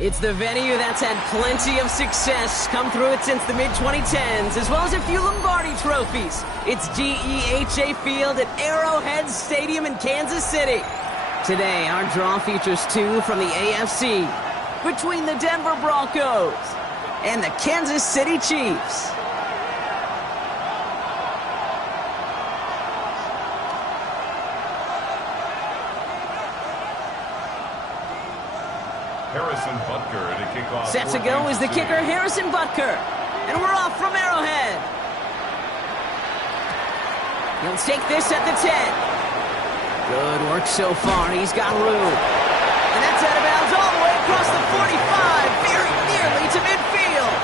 It's the venue that's had plenty of success, come through it since the mid-2010s, as well as a few Lombardi trophies. It's GEHA Field at Arrowhead Stadium in Kansas City. Today, our draw features two from the AFC, between the Denver Broncos and the Kansas City Chiefs. Harrison Butker to kick off. Set to go is the kicker, Harrison Butker. And we're off from Arrowhead. He'll take this at the 10. Good work so far. He's got room. And that's out of bounds all the way across the 45, very nearly to midfield.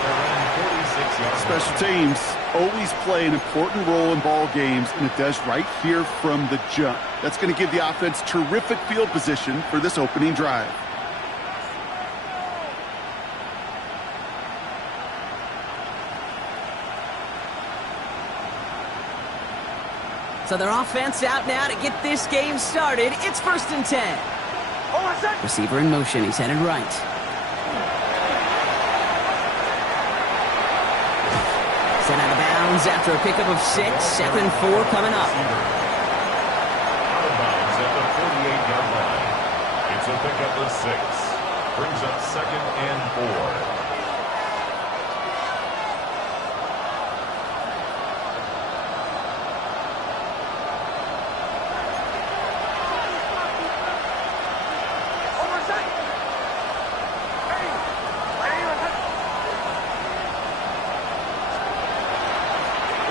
Special teams always play an important role in ball games, and it does right here from the jump. That's going to give the offense terrific field position for this opening drive. So their offense out now to get this game started. It's 1st and 10. Receiver in motion. He's headed right. Sent out of bounds after a pickup of 6. 2nd and 4 coming up. Out of bounds at the 48-yard line. It's a pickup of 6. Brings up 2nd and 4.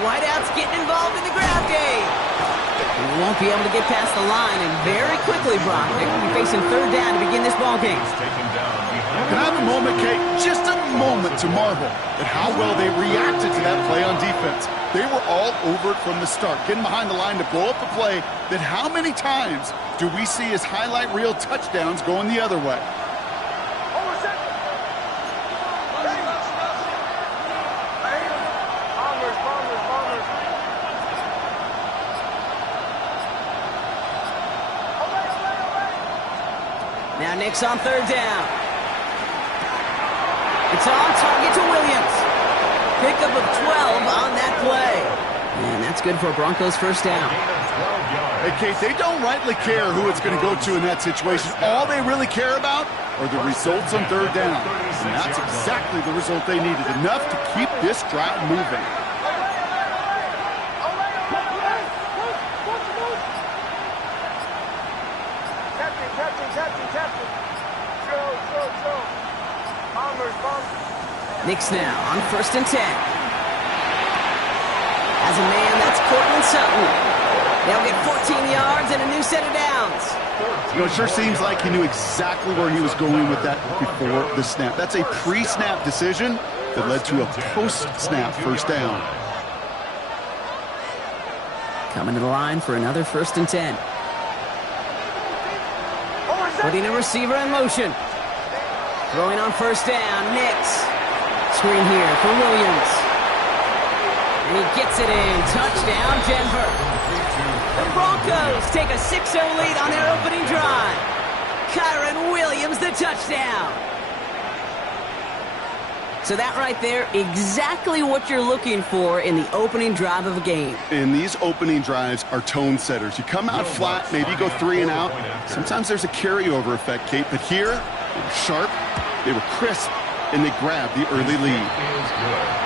Wideout's getting involved in the grab game. He won't be able to get past the line, and very quickly, Brock, they're going to be facing 3rd down to begin this ball game. Can I have a moment, Kate? Just a moment to marvel at how well they reacted to that play on defense. They were all over it from the start, getting behind the line to blow up a play that how many times do we see as highlight reel touchdowns going the other way? Now Nick's on 3rd down. It's on target to Williams. Pickup of 12 on that play. And that's good for a Broncos 1st down. Hey, Kate, they don't rightly care who it's going to go to in that situation. All they really care about are the results on 3rd down. And that's exactly the result they needed. Enough to keep this drive moving. Nick's now on 1st and 10. As a man, that's Cortland Sutton. They'll get 14 yards and a new set of downs. You know, it sure seems like he knew exactly where he was going with that before the snap. That's a pre-snap decision that led to a post-snap 1st down. Coming to the line for another 1st and 10. Putting a receiver in motion. Throwing on 1st down, Nix. Screen here for Williams. And he gets it in. Touchdown, Denver. The Broncos take a 6-0 lead on their opening drive. Kyron Williams, the touchdown. So that right there, exactly what you're looking for in the opening drive of a game. And these opening drives are tone setters. You come out flat, maybe you go 3 and out. Sometimes there's a carryover effect, Kate, but here, they were sharp, they were crisp, and they grabbed the early lead.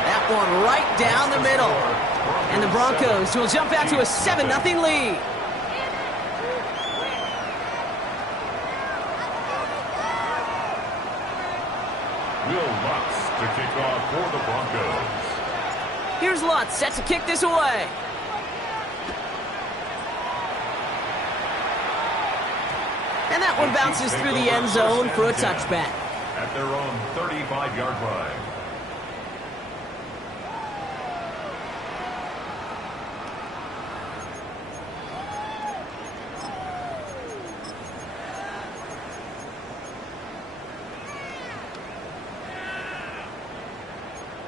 That one right down the middle. And the Broncos will jump out to a 7-0 lead. Will Lutz to kick off for the Broncos. Here's Lutz set to kick this away. And that one bounces through the end zone for a touchback. At their own 35-yard line.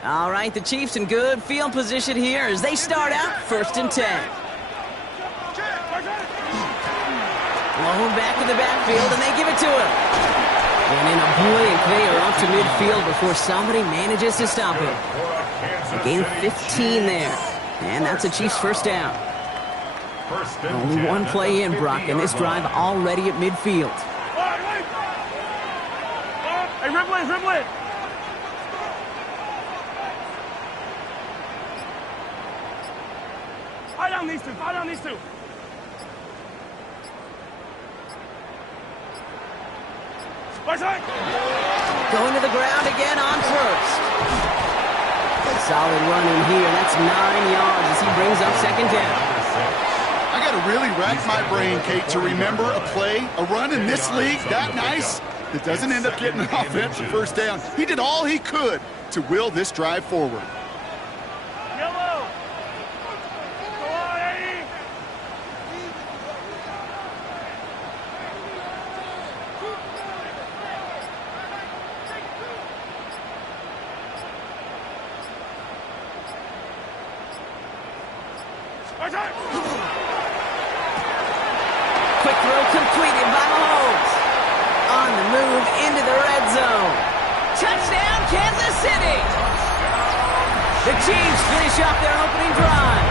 All right, the Chiefs in good field position here as they start out 1st and 10. Blown back in the backfield, and they give it to him. And in a blink, they are to midfield before somebody manages to stop him. A gain of 15 there. And that's a Chiefs first down. Only one play in, Brock, and this drive already at midfield. Hey, dribble it. Fight on these two. Going to the ground again on first. Solid run in here. That's 9 yards as he brings up second down. I got to really rack my brain, Kate, to remember a play, a run in this league that nice that doesn't end up getting an offensive first down. He did all he could to will this drive forward. Yellow. Go on, Eddie. Quick throw completed by Mahomes. On the move into the red zone. Touchdown, Kansas City! The Chiefs finish off their opening drive.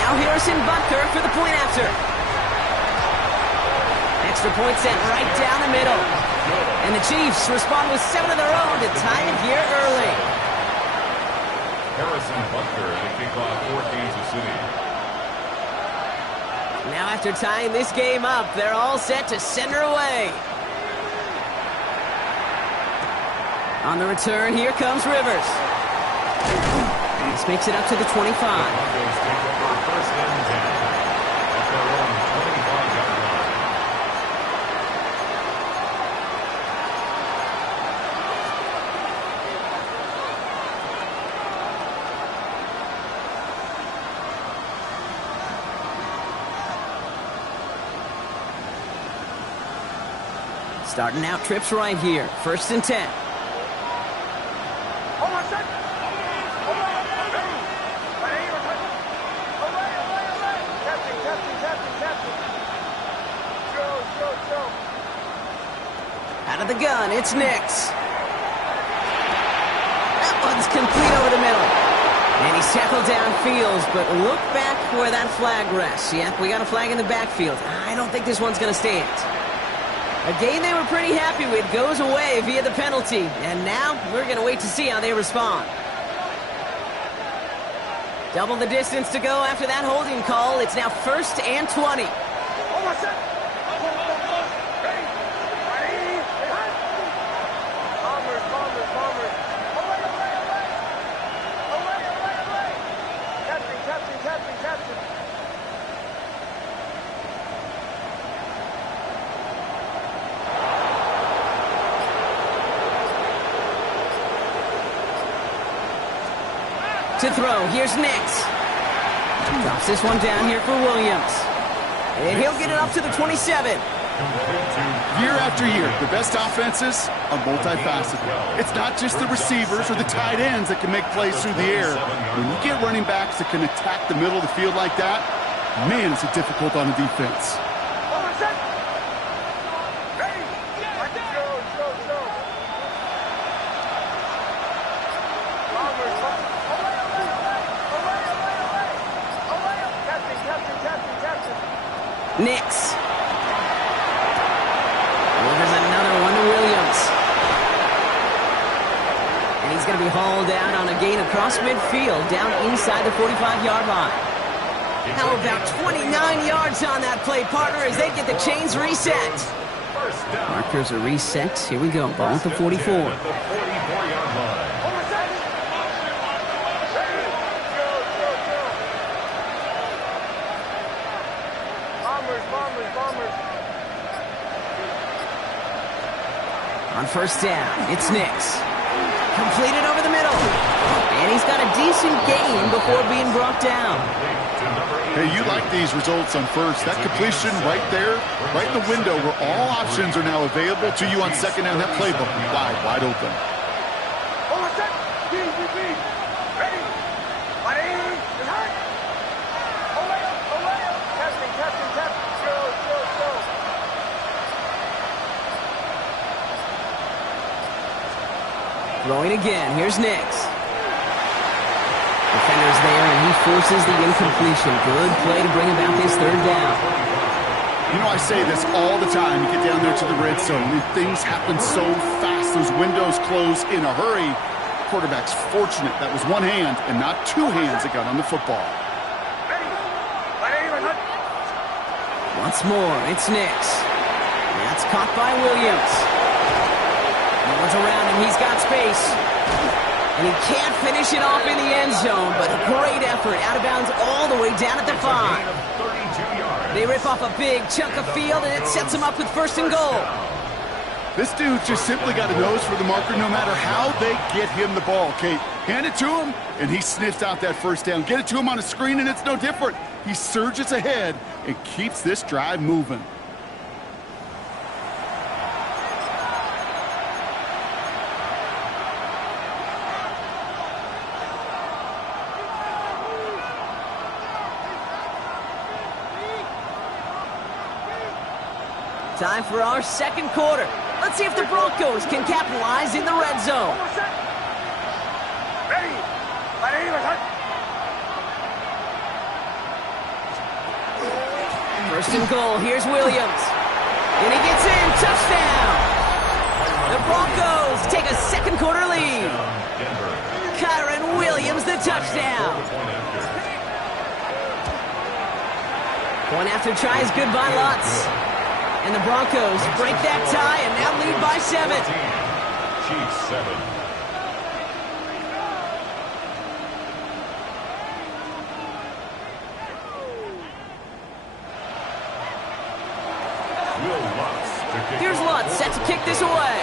Now Harrison Butker for the point after. Extra point sent right down the middle. And the Chiefs respond with 7 of their own to tie it here early. Harrison Butker at the kickoff for Kansas City. Now after tying this game up, they're all set to send her away. On the return, here comes Rivers. This makes it up to the 25. Broncos take over first and 10 at their own 25-yard line. Starting out trips right here. First and 10. Out of the gun, it's Nix. That one's complete over the middle. And he's tackled downfield, but look back where that flag rests. Yep, we got a flag in the backfield. I don't think this one's going to stand. A game they were pretty happy with goes away via the penalty. And now we're going to wait to see how they respond. Double the distance to go after that holding call. It's now first and 20. To throw, here's Nix. Drops this one down here for Williams. And he'll get it up to the 27. Year after year, the best offenses are multifaceted. It's not just the receivers or the tight ends that can make plays through the air. When you get running backs that can attack the middle of the field like that, man, is it difficult on the defense. Nix. Delivers another one to Williams. And he's going to be hauled out on a gain across midfield, down inside the 45-yard line. How about 29 yards on that play, partner, as they get the chains reset. Markers are reset. Here we go. Ball at the 44. On first down, it's Nix. Completed over the middle. And he's got a decent gain before being brought down. Hey, you like these results on first. That completion right there, right in the window where all options are now available to you on second down. That playbook wide open. Throwing again. Here's Nix. Defender's there, and he forces the incompletion. Good play to bring about this third down. You know, I say this all the time. You get down there to the red zone, and things happen so fast. Those windows close in a hurry. Quarterback's fortunate that was one hand and not two hands that got on the football. Once more, it's Nix. That's caught by Williams. No one's around him. He's got space. And he can't finish it off in the end zone, but a great effort. Out of bounds all the way down at the 5. They rip off a big chunk of field, and it sets him up with 1st and goal. This dude just simply got a nose for the marker no matter how they get him the ball, Kate. Hand it to him, and he sniffs out that 1st down. Get it to him on a screen, and it's no different. He surges ahead and keeps this drive moving. Time for our second quarter. Let's see if the Broncos can capitalize in the red zone. First and goal, here's Williams. And he gets in, touchdown! The Broncos take a second quarter lead. Kyron Williams, the touchdown. Point after try is good by Lutz. And the Broncos break that tie and now lead by 7. Chiefs 7. Here's Lutz, set to kick this away.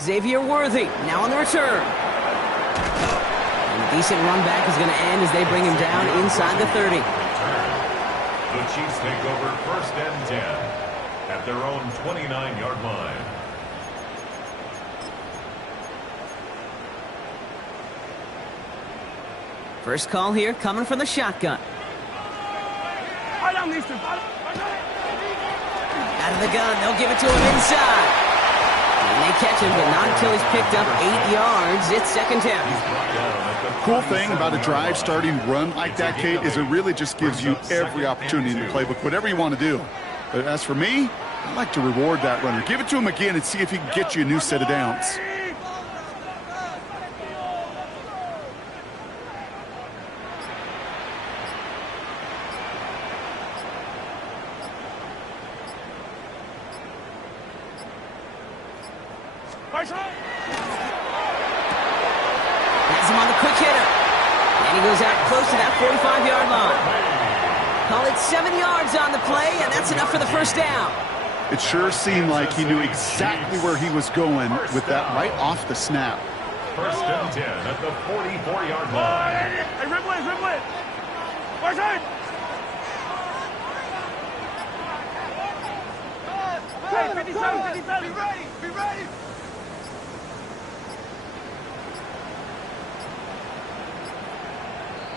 Xavier Worthy, now on the return. And a decent run back is going to end as they bring him down inside the 30. The Chiefs take over 1st and 10 at their own 29-yard line. First call here coming from the shotgun. Out of the gun, they'll give it to him inside. And they catch him, but not until he's picked up 8 yards. It's 2nd down. Cool thing about a drive starting run like that, Kate, is it really just gives you every opportunity in the playbook, whatever you want to do. But as for me, I like to reward that runner. Give it to him again and see if he can get you a new set of downs. Has him on the quick hitter. And he goes out close to that 45-yard line. Call it 7 yards on the play, and that's enough for the 1st down. It sure seemed like he knew exactly where he was going with that right off the snap. 1st and 10 at the 44-yard line. Hey, ribble it. Far side. Hey, 57. Be ready.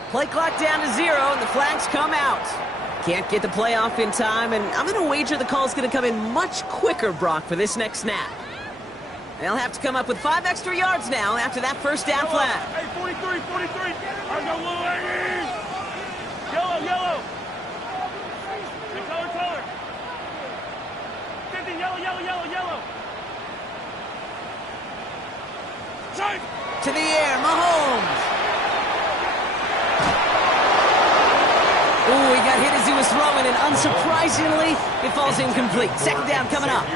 Play clock down to 0, and the flags come out. Can't get the play off in time, and I'm going to wager the call's going to come in much quicker, Brock, for this next snap. They'll have to come up with 5 extra yards now after that 1st down flag. Hey, 43. I go low, Yellow. Hey, color. 50, yellow. Shine. To the air, Mahomes. Ooh, he got hit as he was throwing, and unsurprisingly, it falls incomplete. 2nd down coming up.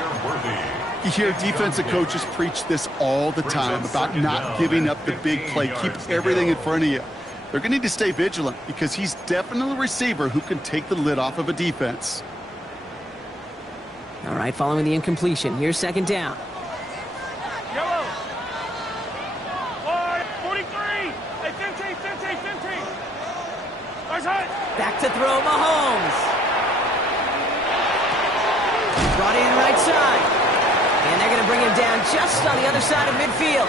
You hear defensive coaches preach this all the time about not giving up the big play. Keep everything in front of you. They're going to need to stay vigilant because he's definitely a receiver who can take the lid off of a defense. All right, following the incompletion, here's 2nd down. Yellow. 43. Hey, 15. Back to throw, Mahomes. Brought in right side. And they're going to bring him down just on the other side of midfield.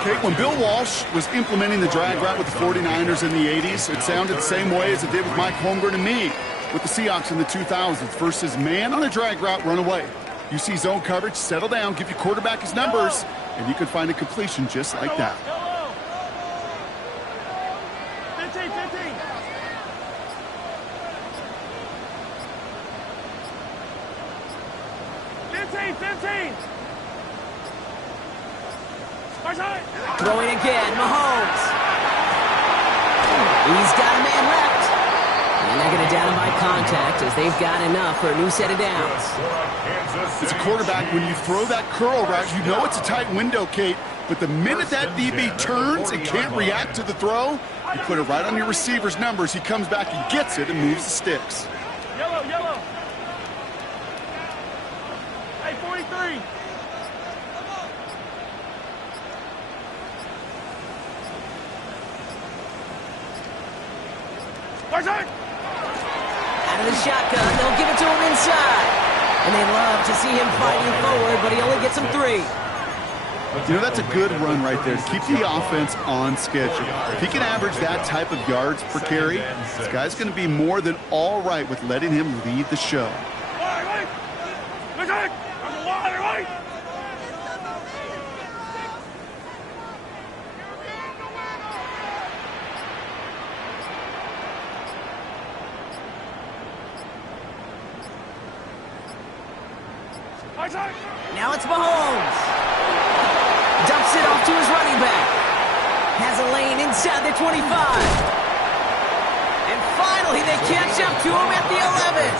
Okay, when Bill Walsh was implementing the drag route with the 49ers in the 80s, it sounded the same way as it did with Mike Holmgren and me. with the Seahawks in the 2000s versus man on a drag route run away. You see zone coverage, settle down, give your quarterback his numbers, and you can find a completion just like that. 15, 15. Throwing again, Mahomes. He's got a man left. And they're going to down him by contact as they've got enough for a new set of downs. As a quarterback, when you throw that curl route, you know it's a tight window, Kate. But the minute that DB turns and can't react to the throw, you put it right on your receiver's numbers. He comes back and gets it and moves the sticks. Yellow, yellow. Hey, 43. Out of the shotgun, they'll give it to him inside. And they love to see him fighting forward, but he only gets him 3. You know, that's a good run right there to keep the offense on schedule. If he can average that type of yards per carry, this guy's going to be more than all right with letting him lead the show. Now it's Mahomes. Dumps it off to his running back. Has a lane inside the 25. And finally, they catch up to him at the 11.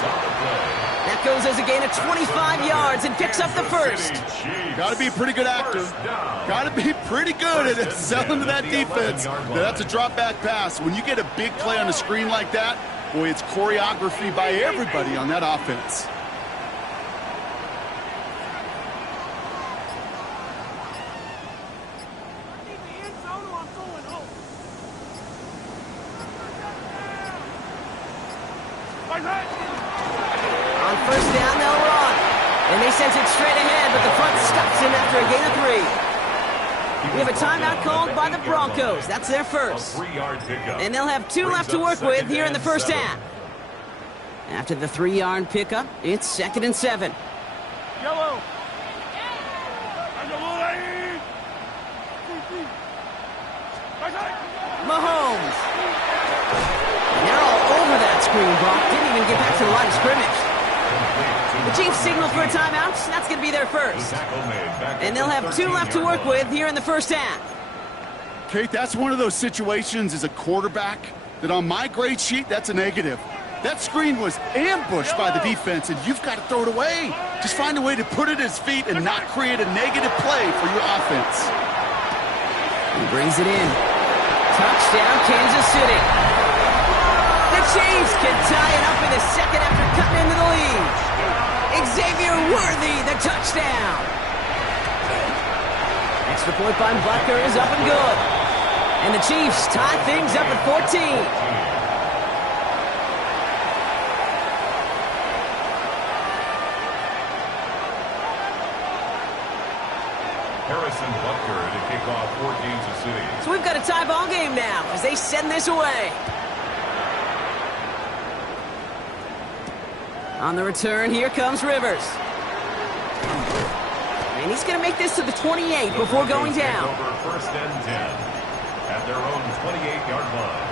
That goes as a gain of 25 yards and picks up the first. Got to be a pretty good actor. Got to be pretty good at selling to that defense. Now, that's a drop back pass. When you get a big play on the screen like that, boy, it's choreography by everybody on that offense. On first down, they'll run. And they sent it straight ahead, but the front stops him after a gain of 3. We have a timeout called by the Broncos. That's their first. And they'll have 2 left to work with here in the first half. After the 3-yard pickup, it's 2nd and 7. Yellow. Mahomes. And they're all over that screen, Brock. Didn't even get back to the line of scrimmage. The Chiefs signal for a timeout. That's going to be their first. And they'll have 2 left to work with here in the first half. Kate, that's one of those situations as a quarterback that on my grade sheet, that's a negative. That screen was ambushed by the defense, and you've got to throw it away. Just find a way to put it at his feet and not create a negative play for your offense. He brings it in. Touchdown, Kansas City. The Chiefs can tie it up in the second after cutting into the lead. Xavier Worthy, the touchdown. Extra point by Butker is up and good. And the Chiefs tie things up at 14. Harrison Butker to kick off for Kansas City. So we've got a tie ball game now as they send this away. On the return, here comes Rivers. And he's going to make this to the 28 before going down. Over first and 10 at their own 28-yard line.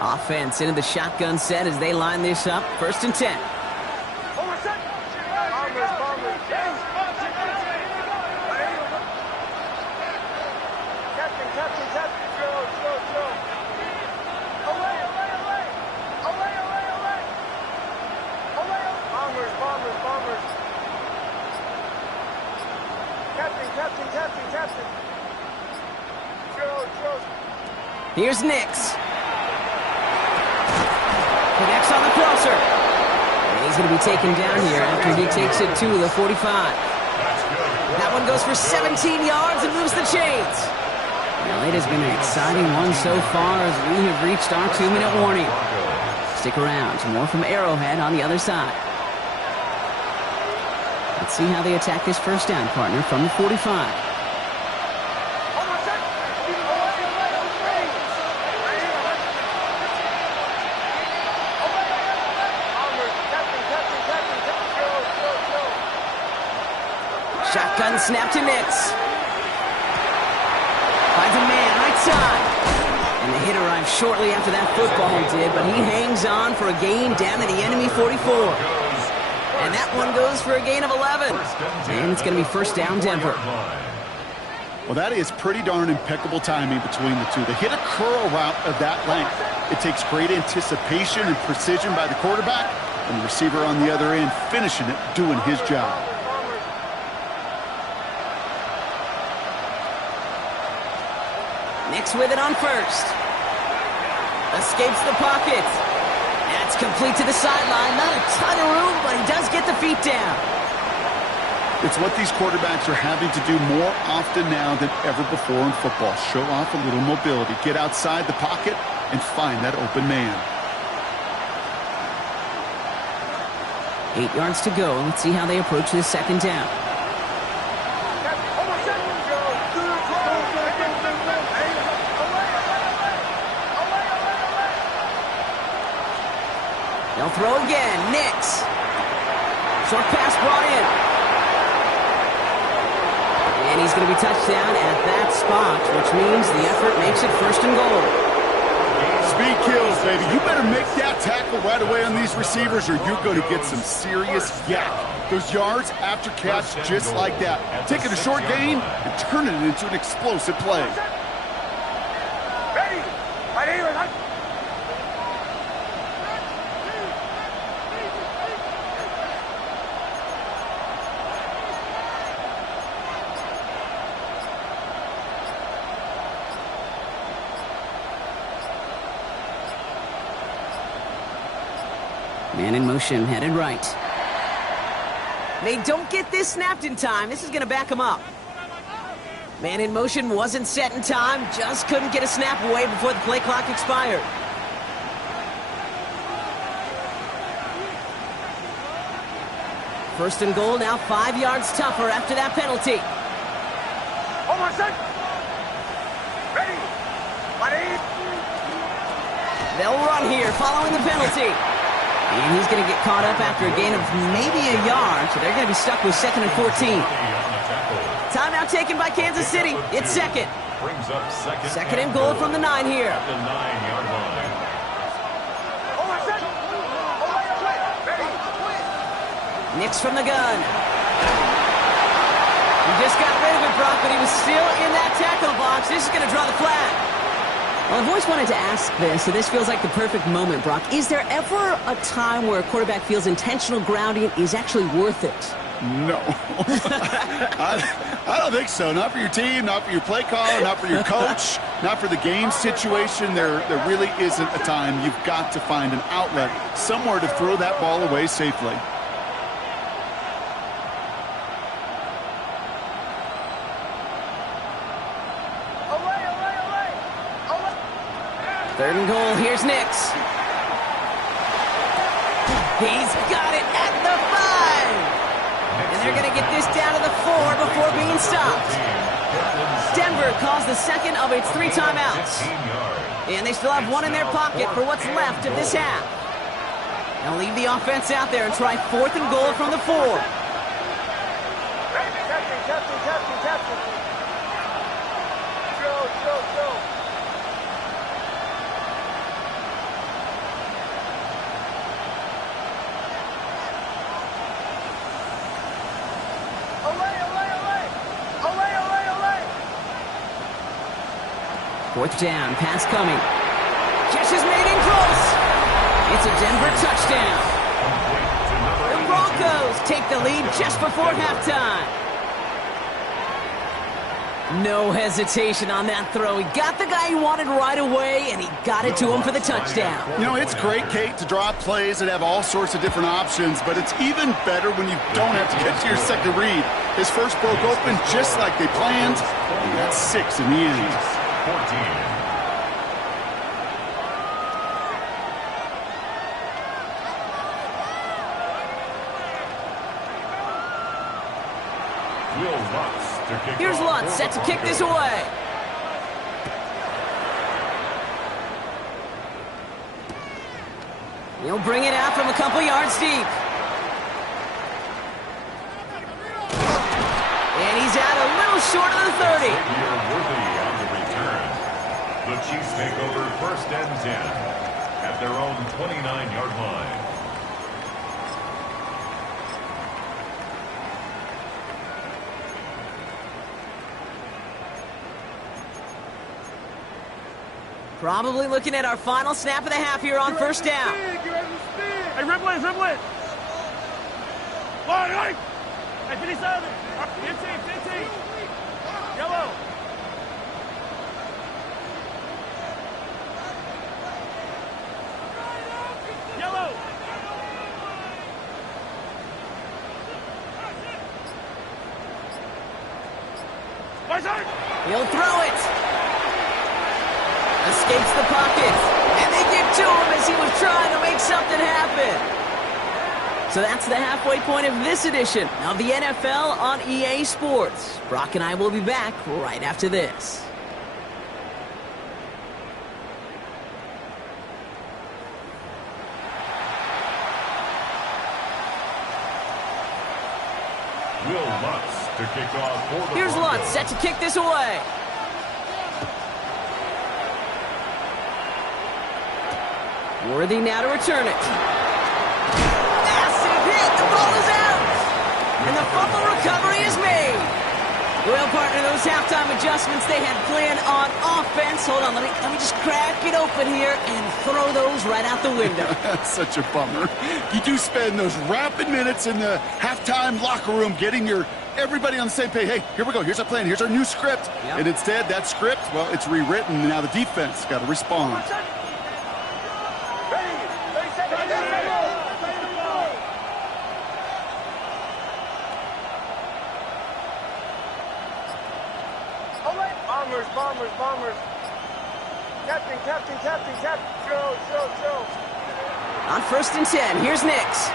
Offense into the shotgun set as they line this up. 1st and 10. Here's Nix. Connects on the crosser. And he's going to be taken down here after he takes it to the 45. That one goes for 17 yards and moves the chains. Well, it has been an exciting one so far as we have reached our 2-minute warning. Stick around. More from Arrowhead on the other side. The Let's see how they attack this first down, partner, from the 45. Shotgun snap to Nix. Finds a man right side. And the hit arrived shortly after that football did, but he hangs on for a gain down to the enemy 44. And that one goes for a gain of 11. And it's going to be first down Denver. Well, that is pretty darn impeccable timing between the two. They hit a curl route of that length. It takes great anticipation and precision by the quarterback, and the receiver on the other end finishing it, doing his job. Nix with it on first. Escapes the pocket. That's complete to the sideline. Not a ton of room, but he does get the feet down. It's what these quarterbacks are having to do more often now than ever before in football. Show off a little mobility. Get outside the pocket and find that open man. 8 yards to go. Let's see how they approach this second down. They'll throw again. Nix. Short pass brought in. And he's going to be touchdown at that spot, which means the effort makes it first and goal. Speed kills, baby. You better make that tackle right away on these receivers or you're going to get some serious yak. Those yards after catch just like that. Taking a short gain and turning it into an explosive play. Ready? Right here. Man in motion, headed right. They don't get this snapped in time. This is going to back them up. Man in motion wasn't set in time. Just couldn't get a snap away before the play clock expired. First and goal, now 5 yards tougher after that penalty. Hold on a sec. Ready? Ready? They'll run here following the penalty. And he's going to get caught up after a gain of maybe a yard, so they're going to be stuck with 2nd and 14. Timeout taken by Kansas City. It's second. Second and goal from the 9 here. At the 9-yard line. Hold on a sec. Ready? Nix from the gun. He just got rid of it, Brock, but he was still in that tackle box. This is going to draw the flag. Well, I've always wanted to ask this, so this feels like the perfect moment, Brock. Is there ever a time where a quarterback feels intentional grounding is actually worth it? No. I don't think so. Not for your team, not for your play caller, not for your coach, not for the game situation. There really isn't a time. You've got to find an outlet, somewhere to throw that ball away safely. Third and goal, here's Nix. He's got it at the 5. And they're going to get this down to the 4 before being stopped. Denver calls the second of its 3 timeouts. And they still have one in their pocket for what's left of this half. They'll leave the offense out there and try 4th and goal from the 4. Captain. Go. Fourth down, pass coming. Catch is made in close. It's a Denver touchdown. The Broncos take the lead just before halftime. No hesitation on that throw. He got the guy he wanted right away, and he got it to him for the touchdown. You know, it's great, Kate, to draw plays that have all sorts of different options, but it's even better when you don't have to get to your second read. His first broke open just like they planned, and that's 6 in the end. 14. Here's Lutz set to kick this away. He'll bring it out from a couple yards deep. And he's out a little short of the 30. Worthy on the return. The Chiefs take over 1st and 10 at their own 29-yard line. Probably looking at our final snap of the half here on 1st down. Hey, Ripley, Ripley. Line. Hey, 57. 15. Yellow. Yellow. My side. He'll throw it. Escapes the pocket. And they get to him as he was trying to make something happen. So that's the halfway point of this edition of the NFL on EA Sports. Brock and I will be back right after this. Will Lutz to kick off for the Here's Lutz set to kick this away. Worthy now to return it. Massive hit. The ball is out. And the fumble recovery is made. Well, partner, those halftime adjustments they had planned on offense. Hold on, let me just crack it open here and throw those right out the window. That's such a bummer. You do spend those rapid minutes in the halftime locker room getting everybody on the same page. Hey, here we go. Here's our plan. Here's our new script. Yep. And instead, that script, well, it's rewritten. And now the defense got to respond. Bombers. Captain. Show. On 1st and 10, here's Nix.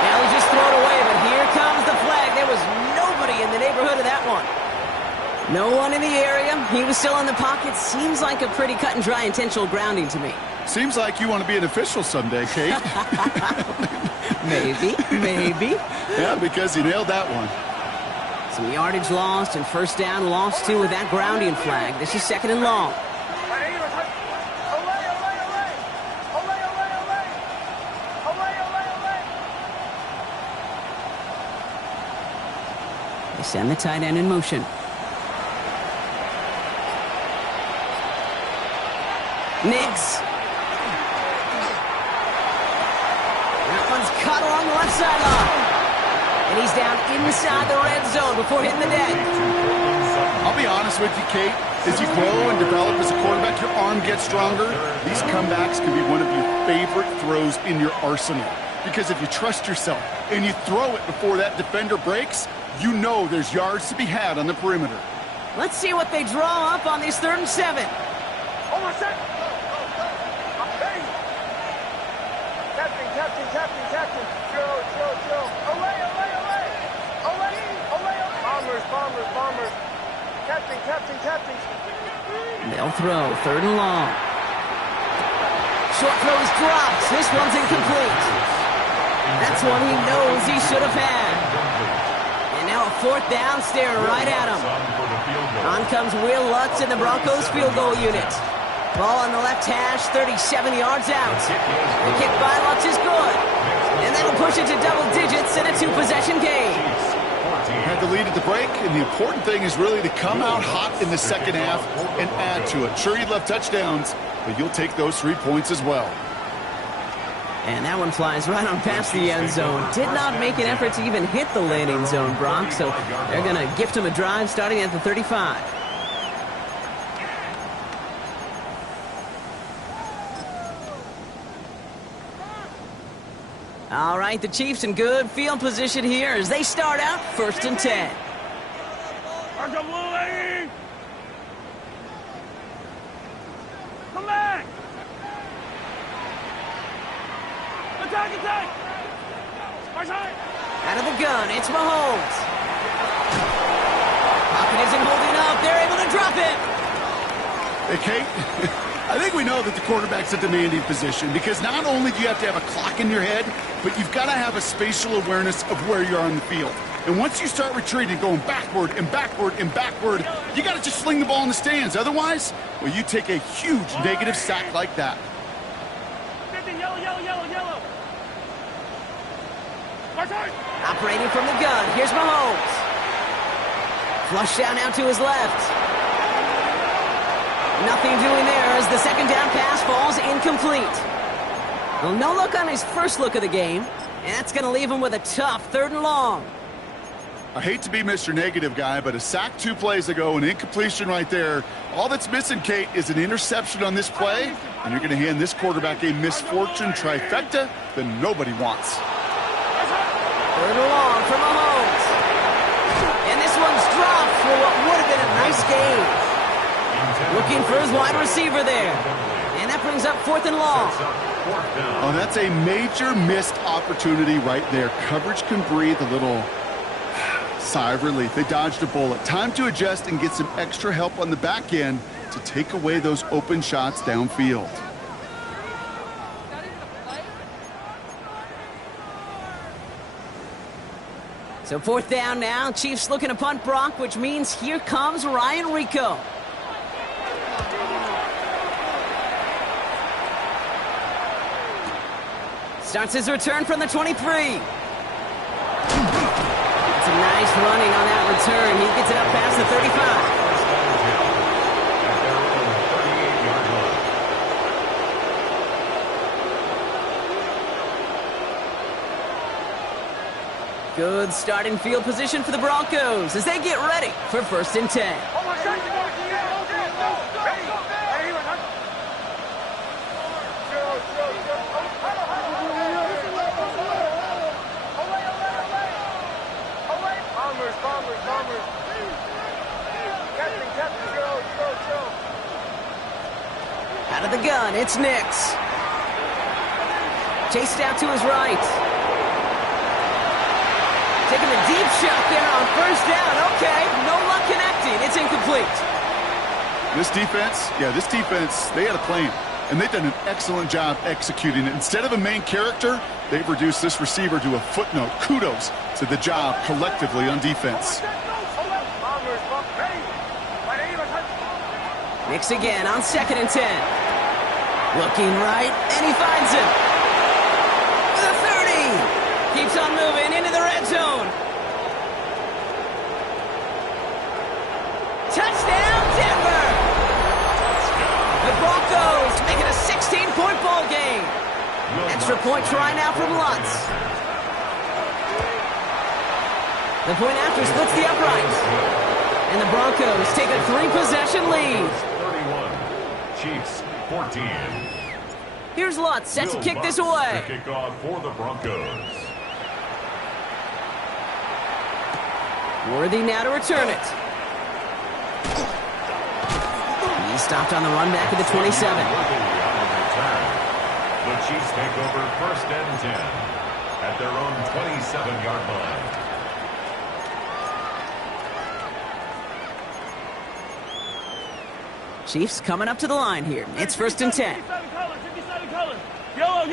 Now he just throw it away, but here comes the flag. There was nobody in the neighborhood of that one. No one in the area. He was still in the pocket. Seems like a pretty cut and dry intentional grounding to me. Seems like you want to be an official someday, Kate. Maybe. Yeah, because you nailed that one. Some yardage lost and 1st down lost too with that grounding flag. This is 2nd and long. They send the tight end in motion. Nix. That one's cut along the left sideline. And he's down inside the red zone before hitting the deck. I'll be honest with you, Kate. As you grow and develop as a quarterback, your arm gets stronger. These comebacks can be one of your favorite throws in your arsenal. Because if you trust yourself and you throw it before that defender breaks, you know there's yards to be had on the perimeter. Let's see what they draw up on these 3rd and 7. Oh, my set. Hey. Captain. Show. Away. Bombers. Captain. They'll throw 3rd and long. Short throw is dropped. This one's incomplete. That's one he knows he should have had. And now a 4th down stare right at him. On comes Will Lutz in the Broncos field goal unit. Ball on the left hash, 37 yards out. The kick by Lutz is good. And that'll push it to double digits in a 2-possession game. Had the lead at the break, and the important thing is really to come out hot in the 2nd half and add to it. Sure, you'd love touchdowns, but you'll take those 3 points as well. And that one flies right on past the end zone. Did not make an effort to even hit the landing zone, Brock, so they're going to gift him a drive starting at the 35. All right, the Chiefs in good field position here as they start out 1st and 10. Come back! Attack! Out of the gun, it's Mahomes. Pocket isn't holding up. They're able to drop it. Hey, Kate, I think we know that the quarterback's a demanding position because not only do you have to have a clock in your head, but you've got to have a spatial awareness of where you are on the field. And once you start retreating, going backward and backward and backward, you got to just sling the ball in the stands. Otherwise, well, you take a huge negative sack like that. Yellow. Operating from the gun, here's Mahomes. Flush down out to his left. Nothing doing there as the second down pass falls incomplete. Well, no look on his first look of the game, and that's going to leave him with a tough 3rd and long. I hate to be Mr. Negative guy, but a sack 2 plays ago, an incompletion right there. All that's missing, Kate, is an interception on this play, and you're going to hand this quarterback a misfortune trifecta that nobody wants. 3rd and long for Mahomes. And this one's dropped for what would have been a nice game. Looking for his wide receiver there. And that brings up 4th and long. Oh, that's a major missed opportunity right there. Coverage can breathe a little sigh of relief. They dodged a bullet. Time to adjust and get some extra help on the back end to take away those open shots downfield. So 4th down now. Chiefs looking to punt Brock, which means here comes Ryan Rico. Starts his return from the 23. It's a nice running on that return. He gets it up past the 35. Good starting field position for the Broncos as they get ready for 1st and 10. Bombers. Captain, chill. Out of the gun, it's Nix. Chased out to his right. Taking a deep shot there on 1st down. Okay, no luck connecting. It's incomplete. This defense, they had a plan, and they've done an excellent job executing it. Instead of a main character, they've reduced this receiver to a footnote. Kudos to the job collectively on defense. Nix again on 2nd and 10. Looking right, and he finds him. The 30. Keeps on moving into the red zone. Touchdown, Denver. The Broncos make it a 16-point ball game. Extra point try now from Lutz. The point after splits the uprights. And the Broncos take a 3-possession lead. 31, Chiefs 14. Here's Lutz set to kick this away. Kick off for the Broncos. Worthy now to return it. He stopped on the run back at the 27. The Chiefs take over 1st and 10 at their own 27-yard line. Chiefs coming up to the line here. It's 1st and 10. 57 colors. Yellow.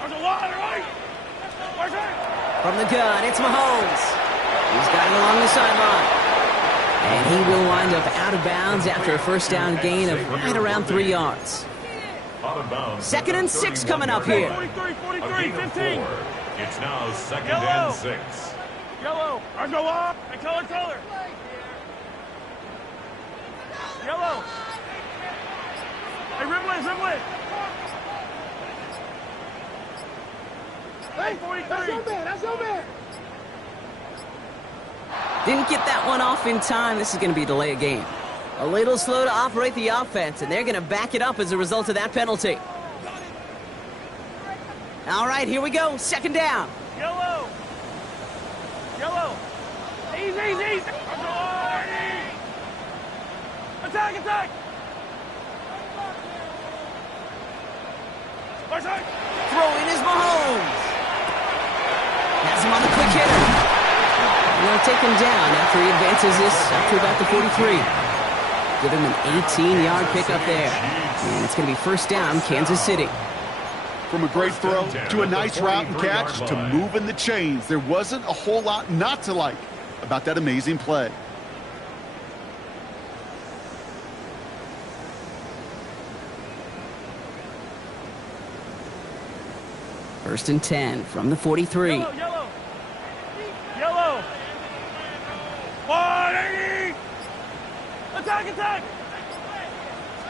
There's a lot, right? From the gun, it's Mahomes. He's got it along the sideline. And he will wind up out of bounds after a 1st down gain of right around 3 yards. 2nd and 6 coming up here. 43, 15. It's now 2nd and 6. Yellow. I go up. And color. Yellow. Hey, Rimley. Hey, 43. That's no man. Didn't get that one off in time. This is going to be a delay of game. A little slow to operate the offense, and they're going to back it up as a result of that penalty. All right, here we go. 2nd down. Yellow. Easy. Attack. Throwing is Mahomes. him on the quick hitter. And they'll take him down after he advances this up to about the 43. Give him an 18-yard pickup there. And it's going to be first down, Kansas City. From a great throw to a nice route and catch to moving the chains, there wasn't a whole lot not to like about that amazing play. First and 10 from the 43. Yellow, yellow. Yellow. 180. Attack, attack.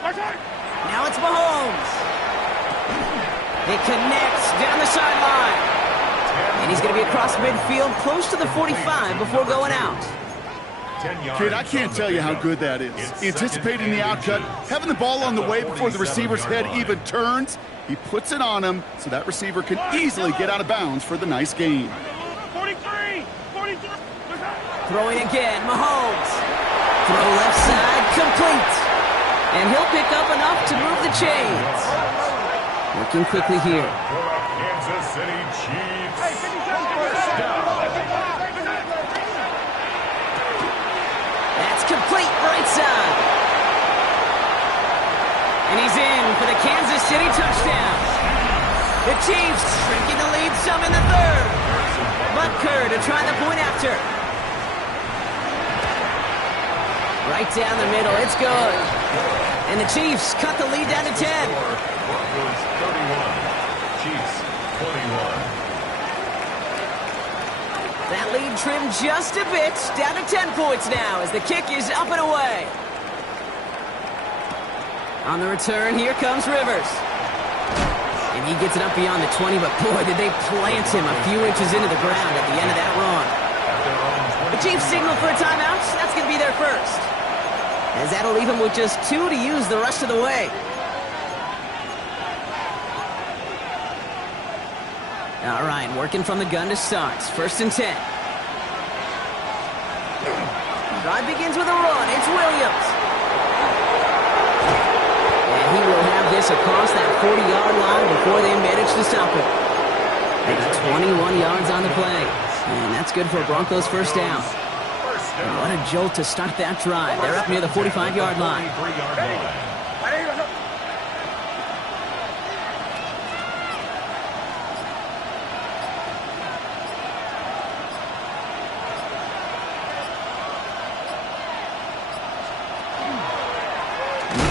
Attack. Now it's Mahomes. It connects down the sideline. And he's going to be across midfield close to the 45 before going out. Kid, I can't tell you how good that is. Anticipating the outcut, having the ball on the way before the receiver's head even turns. He puts it on him so that receiver can easily get out of bounds for the nice gain. 43. 43. Throwing again, Mahomes. Throw left side, complete. And he'll pick up enough to move the chains. Working quickly here. Kansas City Chiefs. Hey, 57. That's complete right side. And he's in for the Kansas City touchdown. The Chiefs shrinking the lead some in the third. Butker to try the point after. Right down the middle, it's good. And the Chiefs cut the lead down to 10. Broncos 31, Chiefs 21. That lead trimmed just a bit, down to 10 points now as the kick is up and away. On the return, here comes Rivers. And he gets it up beyond the 20, but boy, did they plant him a few inches into the ground at the end of that run. The Chiefs signal for a timeout. That's going to be their first. As that'll leave him with just 2 to use the rest of the way. All right, working from the gun to start. First and 10. Drive begins with a run. It's Williams. And he will have this across that 40-yard line before they manage to stop it. They got 21 yards on the play. And that's good for a Broncos first down. And what a jolt to start that drive. They're up near the 45-yard line.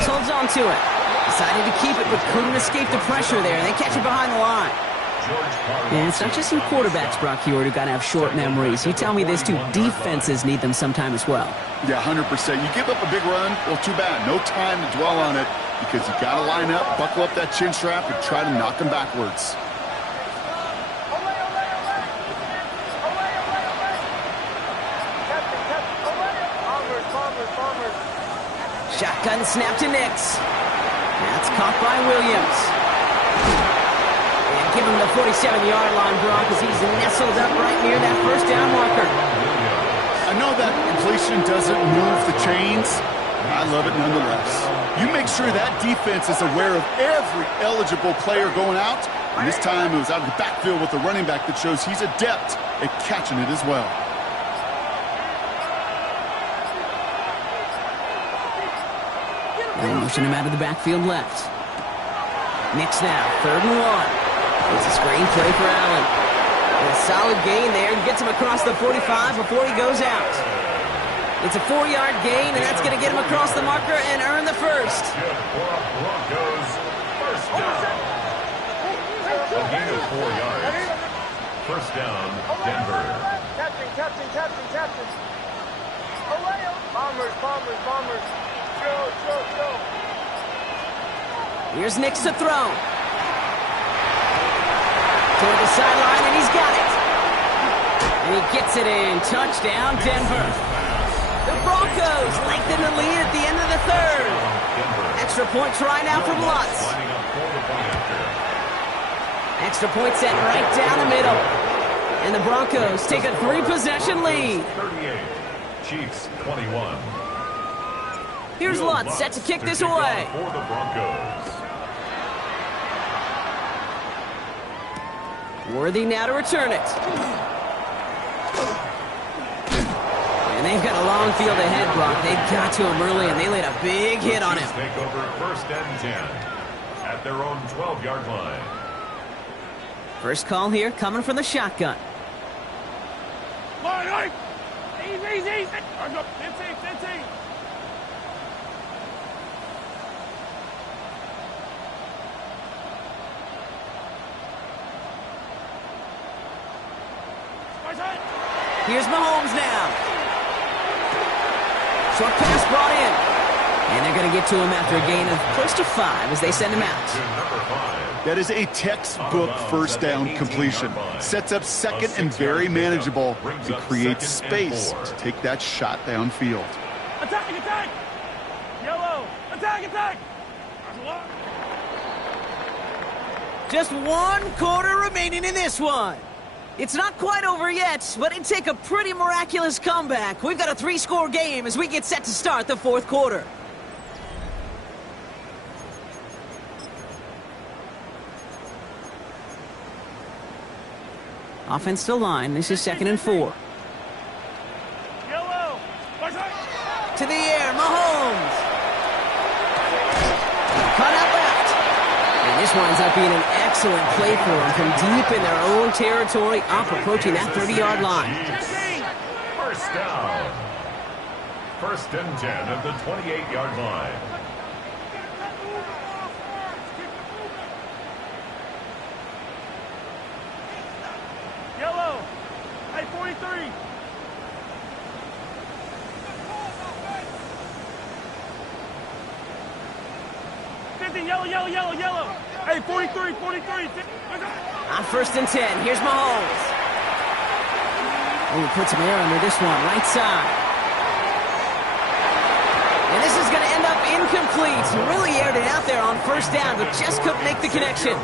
Holds on to it. Decided to keep it, but couldn't escape the pressure there. They catch it behind the line. And it's not just some quarterbacks, Brock Heward, who got to have short memories. You tell me this too, defenses need them sometime as well. Yeah, 100%. You give up a big run, well, too bad. No time to dwell on it because you got to line up, buckle up that chin strap, and try to knock them backwards. Shotgun snap to Nix. That's caught by Williams. And give him the 47-yard line, Brock, as he's nestled up right near that first down marker. I know that completion doesn't move the chains. I love it nonetheless. You make sure that defense is aware of every eligible player going out. And this time it was out of the backfield with the running back that shows he's adept at catching it as well. And motion him out of the backfield left. Nix now, 3rd and 1. It's a screen play for Allen. And a solid gain there. Gets him across the 45 before he goes out. It's a 4-yard gain, and that's going to get him across the marker and earn the first. Broncos first down. A gain of 4 yards. First down, Denver. Captain. Bombers. Go. Here's Nix to throw. Toward the sideline, and he's got it. And he gets it in. Touchdown, Denver. The Broncos lengthen the lead at the end of the third. Extra point try now from Lutz. Extra point set right down the middle. And the Broncos take a 3-possession lead. 38, Chiefs 21. Here's Lutz set to kick this away. For the Broncos. Worthy now to return it. And they've got a long field ahead, Brock. They got to him early, and they laid a big hit on him. Take over 1st and 10 at their own 12-yard line. First call here coming from the shotgun. Line, easy, easy, easy. 15. Here's Mahomes now. Short pass brought in. And they're going to get to him after a gain of close to 5 as they send him out. That is a textbook first down completion. Sets up second and very manageable and creates space to take that shot downfield. Attack! Yellow! Attack! Just 1 quarter remaining in this one. It's not quite over yet, but it'd take a pretty miraculous comeback. We've got a 3-score game as we get set to start the 4th quarter. Offense to line. This is 2nd and 4. Yellow! To the air, Mahomes. Cut out left. And this winds up being an excellent play for him from deep in their own territory, up approaching that 30-yard line. First down. 1st and 10 at the 28-yard line. Yellow! Hey, 43! Yellow! Hey, 43! On 1st and 10, here's Mahomes. Oh, put some air under this one, right side. And this is going to end up incomplete. He really aired it out there on 1st down, but just couldn't make the connection.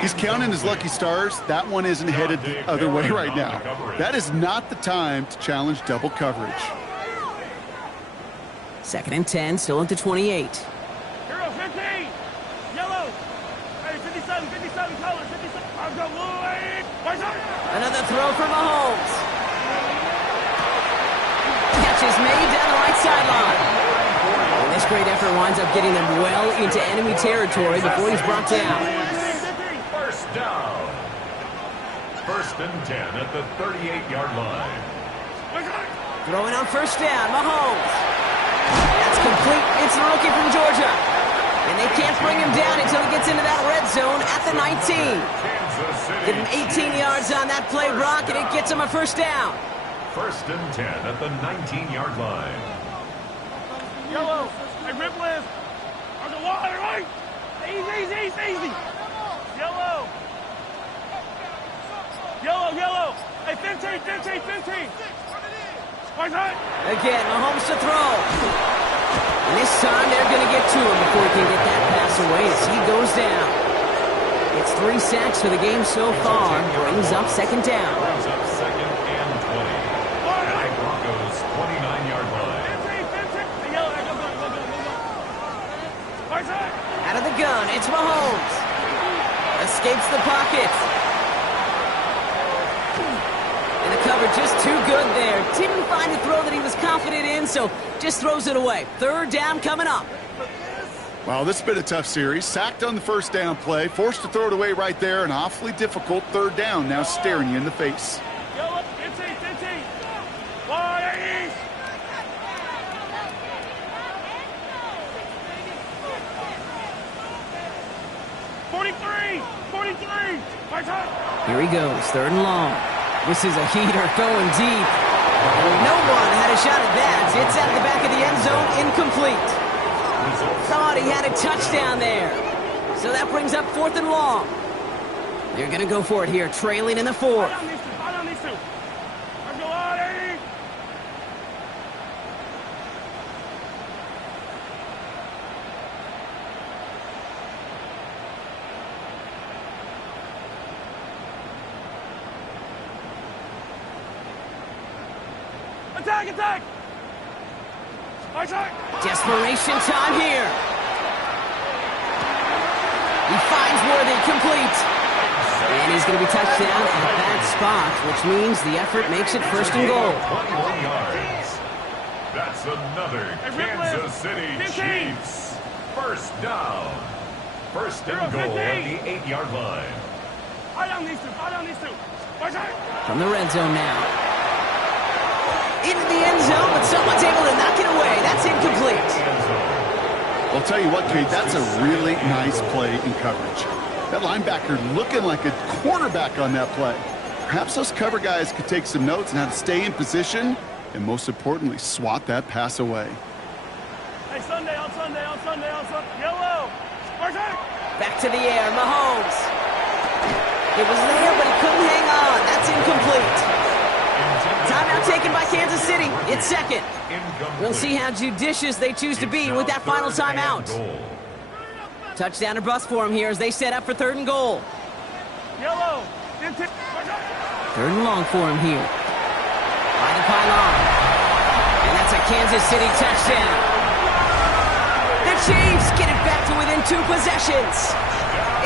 He's counting his lucky stars. That one isn't headed the other way right now. That is not the time to challenge double coverage. 2nd and 10, still at the 28. Here goes 15! Yellow! Hey, 57, color, 57. I've got blue, hey! Another throw for Mahomes. Catch is made down the right sideline. And this great effort winds up getting them well into enemy territory before he's brought down. First down. 1st and 10 at the 38-yard line. Throwing on 1st down, Mahomes. That's complete. It's the rookie from Georgia. And they can't bring him down until he gets into that red zone at the 19. Give him 18 yards on that play, Brock, and it gets him a 1st down. 1st and 10 at the 19-yard line. Yellow! Hey, rip list! There's a water, right? Easy! Yellow! Hey, 15! Again, Mahomes to throw. And this time they're going to get to him before he can get that pass away as he goes down. It's 3 sacks for the game so far. Brings up 2nd down. Brings up 2nd and 20. At the Broncos' 29-yard line. Out of the gun, it's Mahomes. Escapes the pocket. And the cover just too good there. Didn't find the throw that he was confident in, so just throws it away. 3rd down coming up. Wow, this has been a tough series. Sacked on the 1st down play. Forced to throw it away right there. An awfully difficult 3rd down now staring you in the face. Yellow, 15! Wide! Here he goes, 3rd and long. This is a heater going deep. No one had a shot at that. It's out of the back of the end zone, incomplete. Thought he had a touchdown there. So that brings up 4th and long. They're going to go for it here, trailing in the 4th. Attack! Desperation time here. He finds Worthy, complete. And he's going to be touched down at that spot, which means the effort makes it first and goal. 21 yards. That's another Kansas City Chiefs first down. First and goal at the 8-yard line. From the red zone now. Into the end zone, but someone's able to knock it away. That's incomplete. I'll tell you what, Kate, that's a really nice play in coverage. That linebacker looking like a cornerback on that play. Perhaps those cover guys could take some notes on how to stay in position and, most importantly, swat that pass away. Hey, Sunday, yellow. Back to the air, Mahomes. It was there, but he couldn't hang on. That's incomplete. Timeout taken by Kansas City. It's second. We'll see how judicious they choose to be with that final timeout. Touchdown or bust for them here as they set up for third and goal. Yellow. Third and long for him here. By the pylon. And that's a Kansas City touchdown. The Chiefs get it back to within 2 possessions.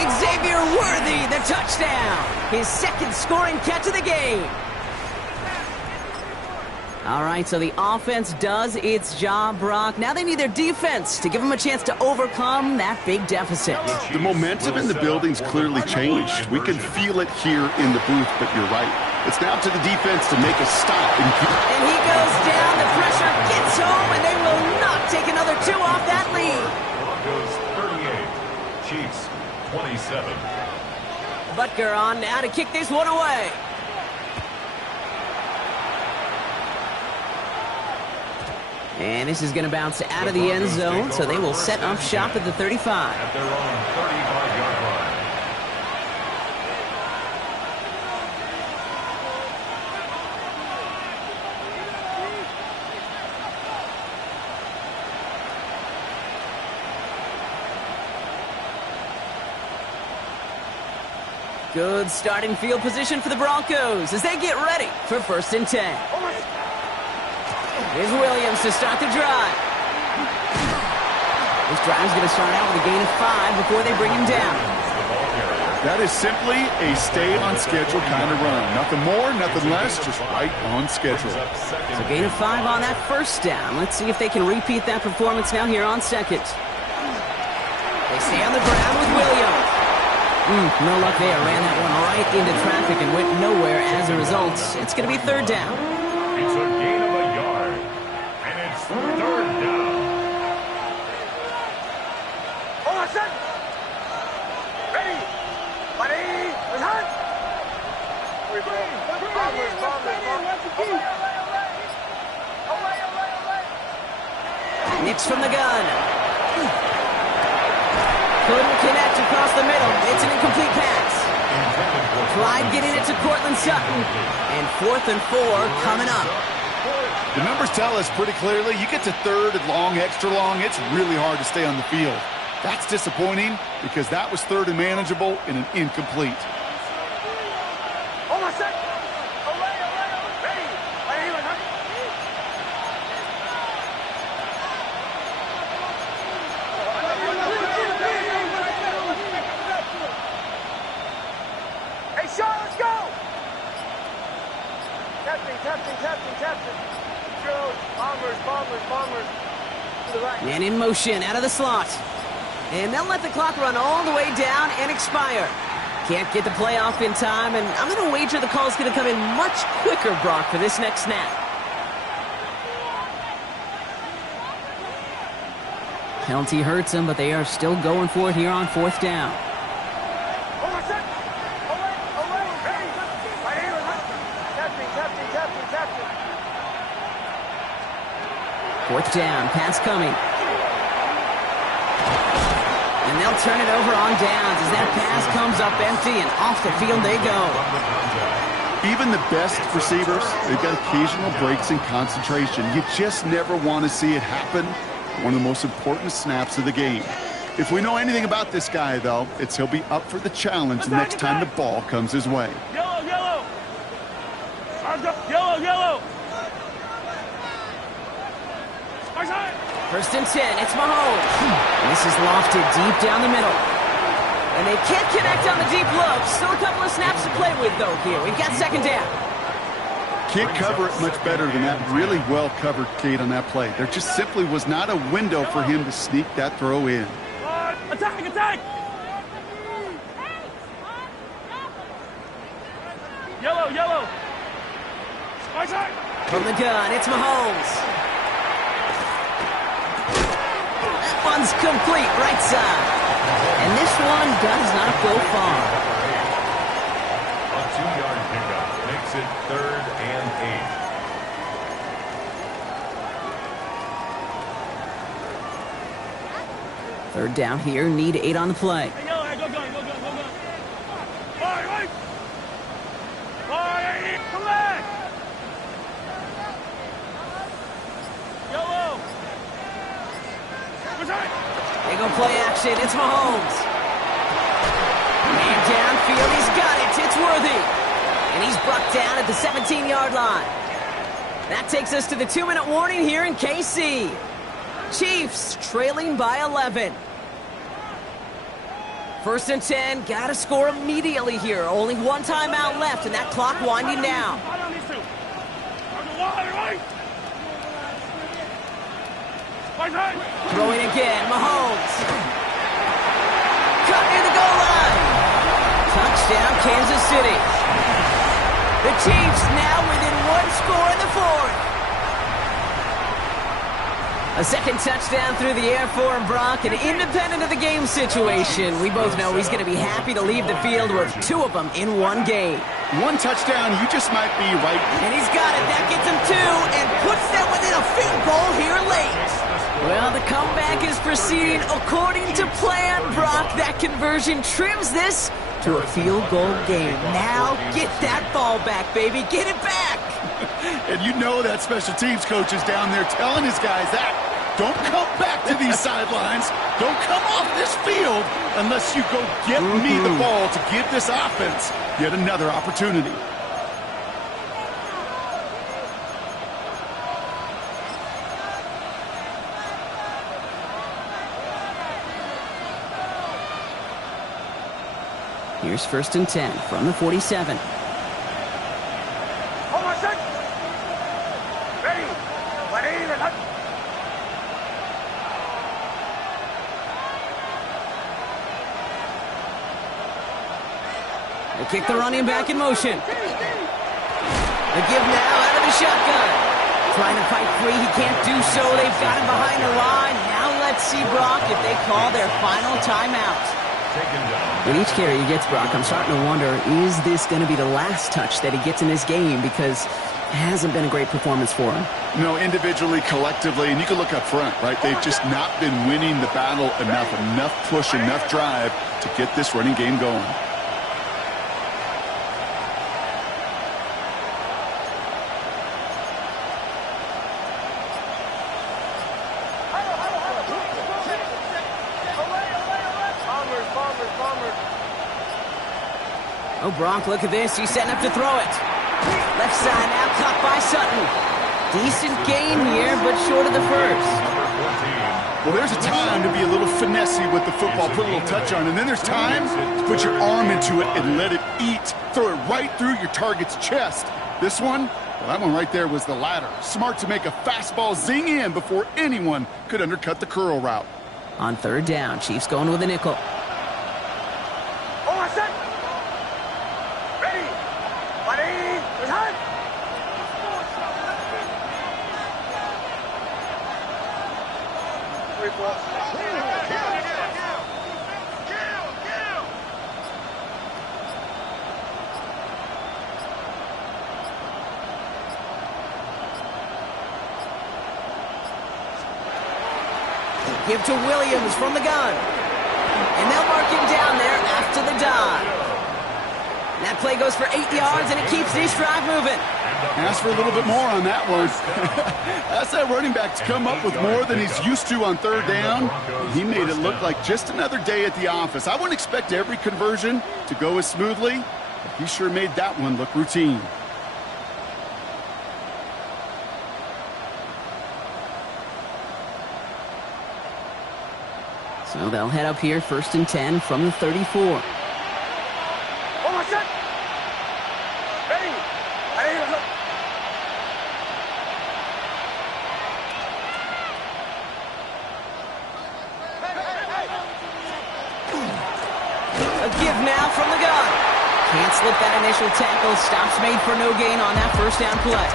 Xavier Worthy, the touchdown. His second scoring catch of the game. All right, so the offense does its job, Brock. Now they need their defense to give them a chance to overcome that big deficit. The momentum in the building's clearly changed. We can feel it here in the booth, but you're right. It's now to the defense to make a stop. And he goes down, the pressure gets home, and they will not take another 2 off that lead. Broncos 38, Chiefs 27. Butker on now to kick this one away. And this is going to bounce out of the end zone, so they will set up shop at the 35. At their own 35-yard line. Good starting field position for the Broncos as they get ready for first and 10. Here's Williams to start the drive. This drive's going to start out with a gain of 5 before they bring him down. That is simply a stay-on-schedule kind of run. Nothing more, nothing less, just right on schedule. So gain of 5 on that first down. Let's see if they can repeat that performance now here on second. They stay on the ground with Williams. No luck there. Ran that one right into traffic and went nowhere as a result. It's going to be third down. It's a gain of a yard, and it's third down. Nix from the gun. Couldn't connect across the middle. It's an incomplete pass. Clyde getting it to Cortland Sutton. And 4th and 4 coming up. The numbers tell us pretty clearly, you get to third and long, extra long, it's really hard to stay on the field. That's disappointing because that was third and manageable in an incomplete. And in motion, out of the slot. And they'll let the clock run all the way down and expire. Can't get the play off in time, and I'm going to wager the call's going to come in much quicker, Brock, for this next snap. Penalty hurts them, but they are still going for it here on 4th down. Fourth down, pass coming. And they'll turn it over on downs as that pass comes up empty, and off the field they go. Even the best receivers, they've got occasional breaks in concentration. You just never want to see it happen. One of the most important snaps of the game. If we know anything about this guy, though, it's he'll be up for the challenge the next time the ball comes his way. Yellow, yellow. Yellow, yellow. First and 10, it's Mahomes. This is lofted deep down the middle. And they can't connect on the deep look. Still a couple of snaps to play with, though, here. We've got second down. Can't cover it much better than that. Really well covered, Kate, on that play. There just simply was not a window for him to sneak that throw in. Attack, attack! Yellow, yellow! From the gun, it's Mahomes. That one's complete, right side. And this one does not go far. A 2-yard pickup makes it 3rd and 8. Third down here, need 8 on the play. Hey, yellow, hey, go, go, go, go, go, go. Right. Right, come back! Yellow! They go play action. It's Mahomes. And downfield, he's got it. It's Worthy. And he's brought down at the 17-yard line. That takes us to the 2-minute warning here in KC. Chiefs trailing by 11. 1st and 10. Got to score immediately here. Only one timeout left, and that clock winding down. Throwing again, Mahomes. Cut near the goal line. Touchdown, Kansas City. The Chiefs now within 1 score in the 4th. A second touchdown through the air for Brock, and independent of the game situation, we both know he's going to be happy to leave the field with 2 of them in 1 game. 1 touchdown, you just might be right. And he's got it. That gets him 2 and puts them within a field goal here late. Well, the comeback is proceeding according to plan, Brock. That conversion trims this to a field goal game. Now get that ball back, baby. Get it back. And you know that special teams coach is down there telling his guys that. Don't come back to these sidelines. Don't come off this field unless you go get me the ball to give this offense yet another opportunity. Here's 1st and 10 from the 47. They kick the running back in motion. The give now out of the shotgun. Trying to fight free, he can't do so. They've got him behind the line. Now let's see, Brock, if they call their final timeout. With each carry he gets, Brock, I'm starting to wonder, is this going to be the last touch that he gets in this game? Because it hasn't been a great performance for him. No, individually, collectively, and you can look up front, right? They've just not been winning the battle enough push, enough drive to get this running game going. Oh, Brock, look at this. He's setting up to throw it. Left side now, caught by Sutton. Decent gain here, but short of the first. Well, there's a time to be a little finessey with the football, put a little touch on, and then there's time to put your arm into it and let it eat. Throw it right through your target's chest. This one, well, that one right there was the latter. Smart to make a fastball zing in before anyone could undercut the curl route. On 3rd down, Chiefs going with a nickel. Give to Williams from the gun. And they'll mark him down there after the dive. And that play goes for 8 yards, and it keeps this drive moving. Ask for a little bit more on that one. That's that running back to come up with more than he's used to on 3rd down. He made it look like just another day at the office. I wouldn't expect every conversion to go as smoothly, but he sure made that one look routine. So they'll head up here 1st and 10 from the 34. A give now from the gun. Can't slip that initial tackle. Stops made for no gain on that first down play.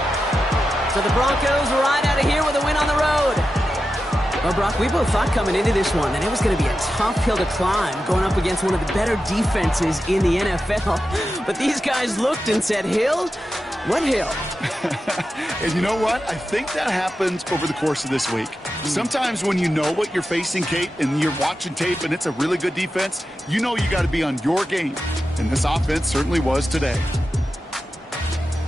So the Broncos ride out of here with a win on the road. Well, Brock, we both thought coming into this one that it was going to be a tough hill to climb going up against one of the better defenses in the NFL. But these guys looked and said, Hill? What hill? And you know what? I think that happens over the course of this week. Sometimes when you know what you're facing, Kate, and you're watching tape and it's a really good defense, you know you got to be on your game. And this offense certainly was today.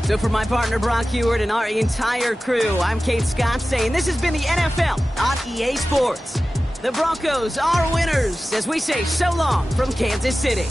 So for my partner, Brock Heward, and our entire crew, I'm Kate Scott saying this has been the NFL on EA Sports. The Broncos are winners as we say so long from Kansas City.